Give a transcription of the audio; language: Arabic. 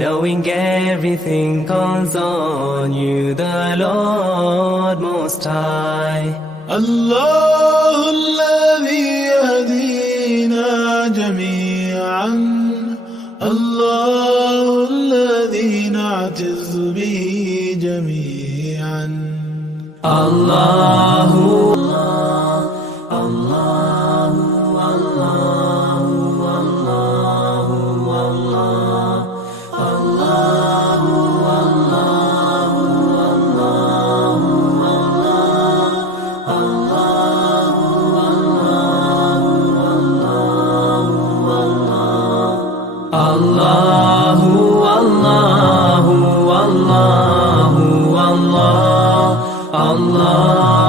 knowing everything concerns you, the Lord Most High. الله الذي يهدينا جميعا، الله الذي نعتز به جميعا. الله الله الله الله الله الله